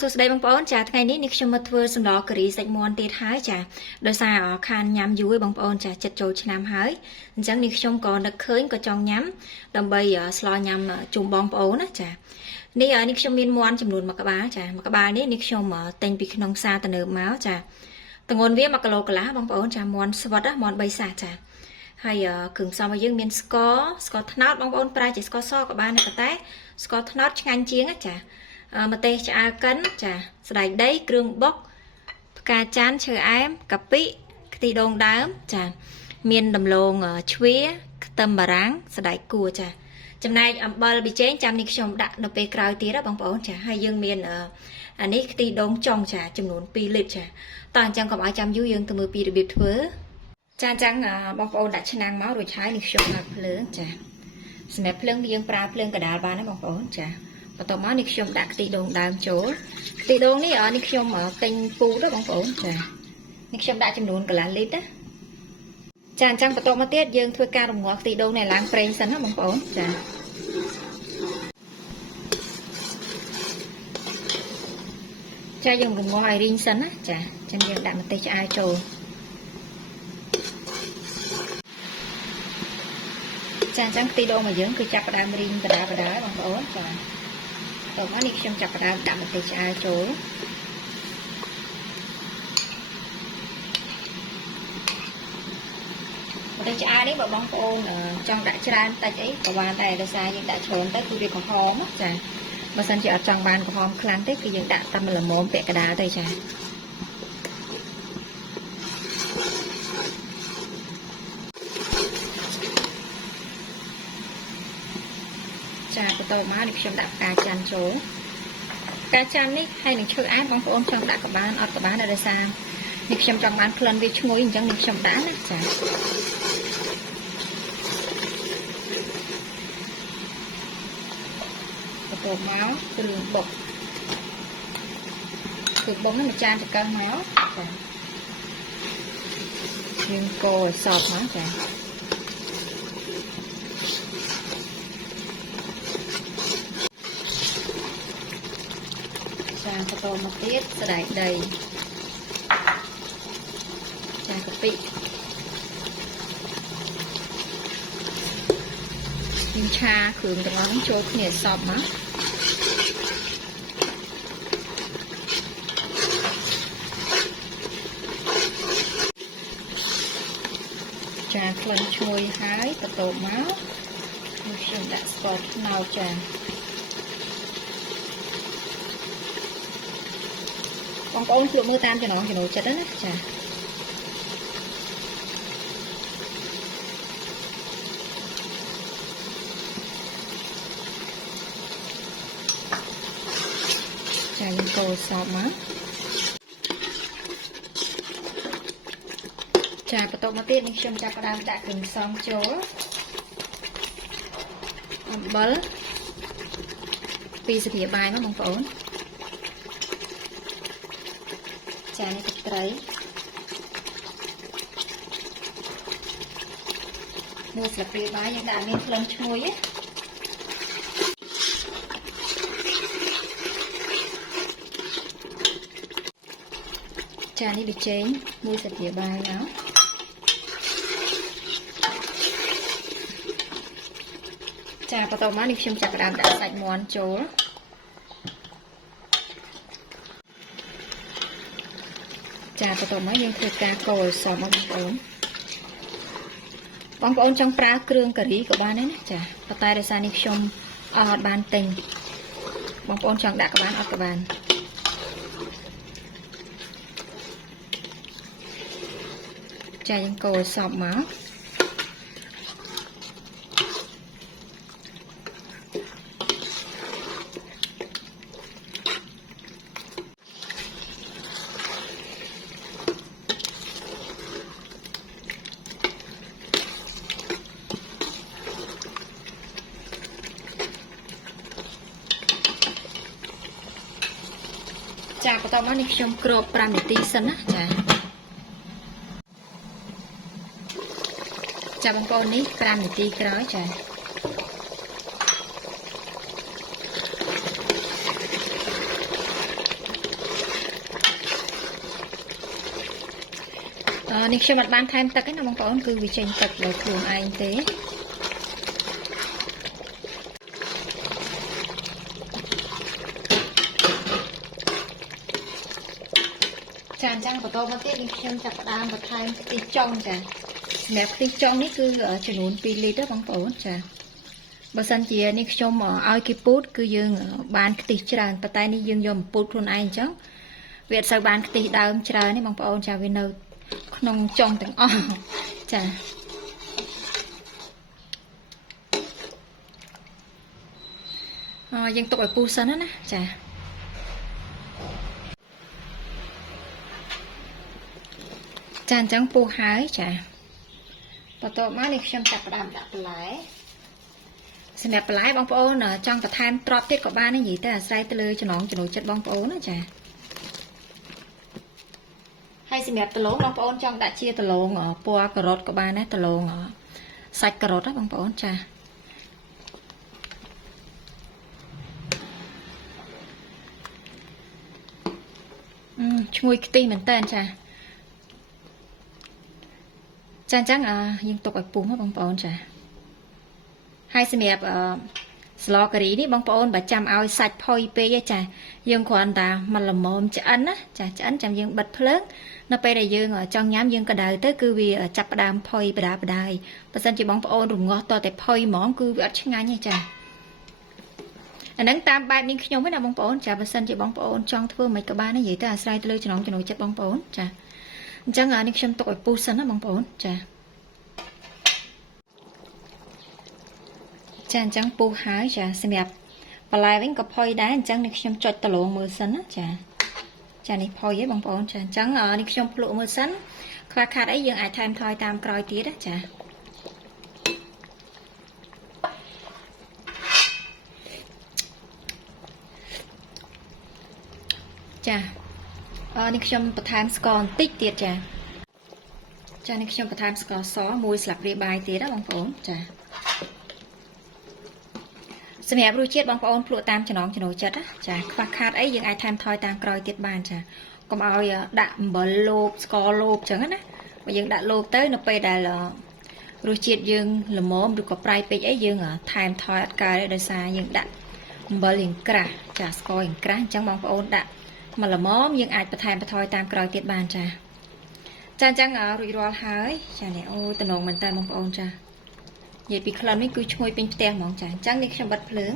សួស្តីបងប្អូនចាថ្ងៃនេះខ្ញុំមកធ្វើសម្លការីសាច់មាន់ទៀតហើយចាដោយសារខានញ៉ាំយូរបងប្អូនចាចិត្តចូលឆ្នាំហើយអញ្ចឹងនេះខ្ញុំក៏នឹកឃើញក៏ចង់ញ៉ាំដើម្បីស្លញ៉ាំជុំបងប្អូនណាចានេះខ្ញុំមានមាន់ចំនួន1ក្បាលចា1ក្បាលនេះខ្ញុំទិញពីក្នុងផ្សារទំនើបមកចាទម្ងន់វា1គីឡូកន្លះបងប្អូនចាមាន់ស្វិតមាន់3សាសចាហើយគ្រឿងផ្សំរបស់យើងមានស្ករត្នោតបងប្អូនប្រើជាស្ករសក៏បានតែស្ករត្នោតឆ្ងាញ់ជាងចាម្ទេសឆ្អើកិនចាស្បែកដីគ្រឿងបុកផ្កាចាន់ឈើអែមកាពិខ្ទិះដូងដើមចាមានដំឡូងជ្វាខ្ទឹមបារាំងស្បែកគួរចាចំណែកអំបិលប៊ីចេងចាំនេះខ្ញុំដាក់នៅពេលក្រោយទៀតបងប្អូនចាហើយយើងមានអានេះខ្ទិះដូងចុងចាចំនួន2លីត្រចាតោះអញ្ចឹងកុំឲ្យចាំយូរយើងទៅមើលពីរបៀបធ្វើចាអញ្ចឹងបងប្អូនដាក់ឆ្នាំងមករួចហើយនេះខ្ញុំដាក់ភ្លើងចាសម្រាប់ភ្លើងយើងប្រើភ្លើងកដាលបានណាបងប្អូនចាបន្ទាប់មកនេះខ្ញុំដាក់ខ្ទិះដូងដើមចូលខ្ទិះដូងនេះខ្ញុំទិញពូទៅបងប្អូនចានេះខ្ញុំដាក់ចំនួនកន្លះលីត្រណាចាអញ្ចឹងបន្ទាប់មកទៀតយើងធ្វើការរំងាស់ខ្ទិះដូងnàyឡើងប្រេងសិនណាបងប្អូនចាយើងរំងាស់ឲ្យរីងសិនណាចាអញ្ចឹងយើងដាក់ម្ទេសឆ្អើចូលចាអញ្ចឹងខ្ទិះដូងរបស់យើងគឺចាប់ផ្ដើមរីងបដាបងប្អូនចាតោះមកនេះខ្ញុំចាប់ផ្ដើមដាក់ម្ទេសឆ្អើចូលម្ទេសឆ្អើនេះបើបងប្អូនចង់ដាក់ច្រើនតិចអីក៏បានដែរដោយសារយើងដាក់ច្រើនទៅគឺវាក្រហមចាបើសិនជាអត់ចង់បានក្រហមខ្លាំងទេគឺយើងដាក់តែល្មមពាក់កណ្ដាលទៅចាចាបន្ទាប់មកនេះខ្ញុំដាក់ផ្កាច័ន្ទចូលផ្កាច័ន្ទនេះហើយនឹងឈើអែមបងប្អូនចង់ដាក់ក៏បានអត់ក៏បានដោយសារនេះខ្ញុំចង់បានក្លិនវាឈ្ងុយអញ្ចឹងនេះខ្ញុំដាក់ណាចាបន្ទាប់មកគ្រឿងបុកនេះមួយចានចង្កឹះមកចាយើងកូរឲ្យសព្វមកចាចាបន្តមកទៀតស្បែកដីចាកាពិយើងឆាគ្រឿងទាំងអស់នេះចូលគ្នាសព្វមកចាក្លិនឈ្ងុយហើយបន្ទាប់មកខ្ញុំដាក់ស្ករត្នោតចាបងប្អូនភ្លក់មើលតាមចំណង់ចំណូលចិត្តណាចាយើងកូរសព្វមកចាបន្ទាប់មកទៀតនេះខ្ញុំចាប់ផ្ដើមដាក់គ្រឿងផ្សំចូលអំបិល2ស្លាបបាយមកបងប្អូនចានេះទឹកត្រីមួយស្លាបព្រាបាយយើងដាក់មានក្លិនឈ្ងុយចានេះប៊ីចេងមួយស្លាបព្រាបាយមកចាបន្តមកនេះខ្ញុំចាប់ផ្ដើមដាក់សាច់មាន់ចូលចាបន្តមកយើងធ្វើការកូរឲ្យសព្វមកបងប្អូនចង់ប្រើគ្រឿងការីក៏បានដែរណាចាប៉ុន្តែដោយសារនេះខ្ញុំអត់បានទិញបងប្អូនចង់ដាក់ក៏បានអត់ក៏បានចាយើងកូរឲ្យសព្វមកចាបន្តមកនេះខ្ញុំគ្រប5នាទីសិនណាចាបងប្អូននេះ5នាទីក្រោយចា ច នេះខ្ញុំអត់បានថែមទឹកទេណាបងប្អូនគឺវាចេញទឹកដោយខ្លួនឯងទេចាអញ្ចឹងបន្តមកទៀតនេះខ្ញុំចាប់ផ្ដើមបន្ថែមខ្ទិះចុងចាសម្រាប់ខ្ទិះចុងនេះគឺចំនួន2លីត្របងប្អូនចាបើសិនជានេះខ្ញុំឲ្យគេពូតគឺយើងបានខ្ទិះច្រើនប៉ុន្តែនេះយើងយកមកពូតខ្លួនឯងអញ្ចឹងវាអត់សូវបានខ្ទិះដើមច្រើនទេបងប្អូនចាវានៅក្នុងចុងទាំងអស់ចាយើងទុកឲ្យពុះសិនណាចាចាអញ្ចឹងពុះហើយចាបន្ទាប់មកនេះខ្ញុំចាប់ផ្ដើមដាក់បន្លែសម្រាប់បន្លែបងប្អូនចង់បន្ថែមទ្រព្យទៀតក៏បាននិយាយទៅអាស្រ័យទៅលើចំណង់ចំណូលចិត្តបងប្អូនណាចាហើយសម្រាប់ដលងបងប្អូនចង់ដាក់ជាដលងពណ៌ការ៉ុតក៏បានដែរដលងសាច់ការ៉ុតណាបងប្អូនចាឈ្ងុយខ្ទិះមែនតើចាចាអញ្ចឹងយើងទុកឲ្យពុះបងប្អូនចាហើយសម្រាប់ស្លការីនេះបងប្អូនបើចាំឲ្យសាច់ផុយពេកទេចាយើងគ្រាន់តែមកល្មមឆ្អិនណាចាឆ្អិនចាំយើងបិទភ្លើងនៅពេលដែលយើងចង់ញ៉ាំយើងក្តៅទៅគឺវាចាប់ផ្ដើមផុយបដាបដាយបើសិនជាបងប្អូនរងាស់តតែផុយហ្មងគឺវាអត់ឆ្ងាញ់ទេចាអាហ្នឹងតាមបែបនេះខ្ញុំណាបងប្អូនចាបើសិនជាបងប្អូនចង់ធ្វើមិនក៏បាននិយាយទៅអាស្រ័យទៅលើចំណង់ចំណូលចិត្តបងប្អូនចាអញ្ចឹងនេះខ្ញុំទុកឲ្យពុះសិនណាបងប្អូនចាចាអញ្ចឹងពុះហើយចាសម្រាប់បន្លែវិញក៏ផុយដែរអញ្ចឹងនេះខ្ញុំចុចដលងមើលសិនណាចានេះផុយហ៎បងប្អូនចាអញ្ចឹងនេះខ្ញុំភ្លក់មើលសិនខ្វះខាតអីយើងអាចថែមថយតាមក្រោយទៀតណាចានេះខ្ញុំបន្ថែមស្ករបន្តិចទៀតចានេះខ្ញុំបន្ថែមស្ករស1ស្លាបព្រាបាយទៀតណាបងប្អូនចាសម្រាប់រសជាតិបងប្អូនភ្លក់តាមចំណង់ចំណូលចិត្តណាចាខ្វះខាតអីយើងអាចថែមថយតាមក្រោយទៀតបានចាកុំឲ្យដាក់អំបិលលូបស្ករលូបអញ្ចឹងណាបើយើងដាក់លូបទៅនៅពេលដែលរសជាតិយើងល្មមឬក៏ប្រៃពេកអីយើងថែមថយអត់កើតទេដោយសារយើងដាក់អំបិលរៀងក្រាស់ចាស្កររៀងក្រាស់អញ្ចឹងបងប្អូនដាក់មកល្មមយើងអាចបន្ថែមបន្ថយតាមក្រោយទៀតបានចាអញ្ចឹងរួចរាល់ហើយចានេះអូតំណងមែនតើបងប្អូនចានិយាយពីក្លិននេះគឺឈ្ងុយពេញផ្ទះហ្មងចាអញ្ចឹងនេះខ្ញុំបិទភ្លើង